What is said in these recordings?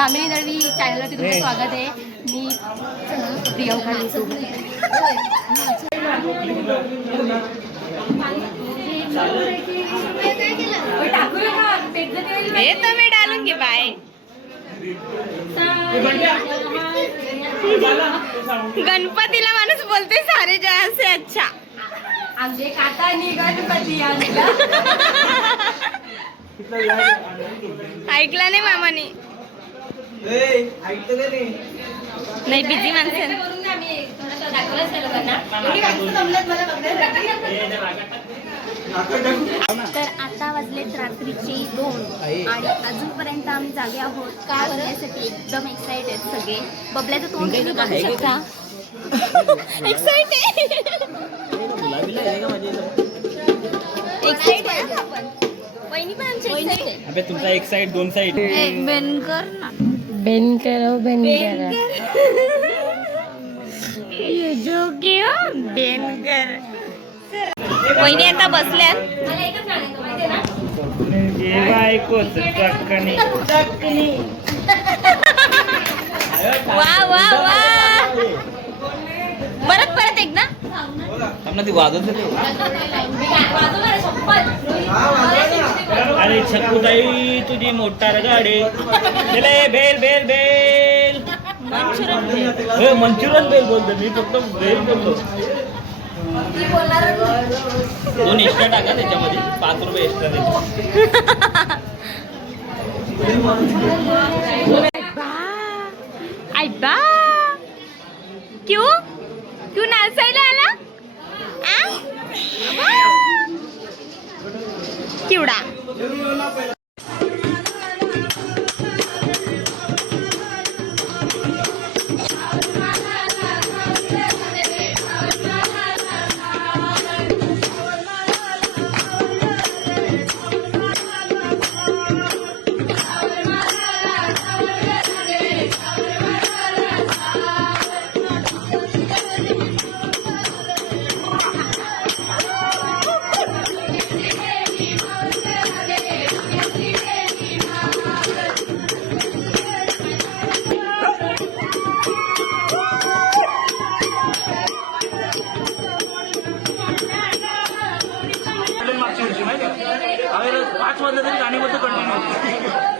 कामिनी दळवी चॅनलवरती तुमचं स्वागत आहे. मी प्रियंका हे मी डालून घे बाय. गणपतीला माणूस बोलते सारे जय से अच्छा. आमचे काका नि गणपती आणला ऐकला नाही मामाने. नाही बिझी माणसं. तर आता वाजलेत रात्रीचे दोन आणि अजूनपर्यंत आम्ही जागे आहोत. का बघण्यासाठी एकदम एक्साइटेड सगळे. बबल्याचं तोंड तुम्ही बघू शकता. एक्साइटेड एक्साइटेड आपण. वहिनी पण आमची एक्साइटेड अबे तुमचा एक साइड दोन साइड बेनकर ना. बेन करो बेन ये जो की बेनकर वहिनी आता चक्कनी वा वा वा परत परत एकदा. ती वाजत होती. अरे छकुताई तुझी मोटार गाडी गेले बेल बेल बेल. हे मंचुरियन बेल बोलतो मी फक्त बेल बोलतो. दोन एक्स्ट्रा टाका त्याच्यामध्ये पाच रुपये एक्स्ट्रा आई बा क्यों? क्यों नाचायला आला? केवढा पाच वाजता तरी गाणी बद्दल कंटिन्यू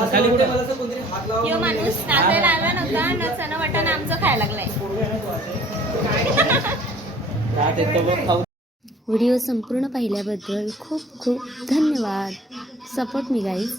यो माणूस नाचायला आला नव्हता नचणं वाटण आमचं खायला लागलाय. व्हिडिओ संपूर्ण पाहिल्याबद्दल खूप खूप धन्यवाद. Support me guys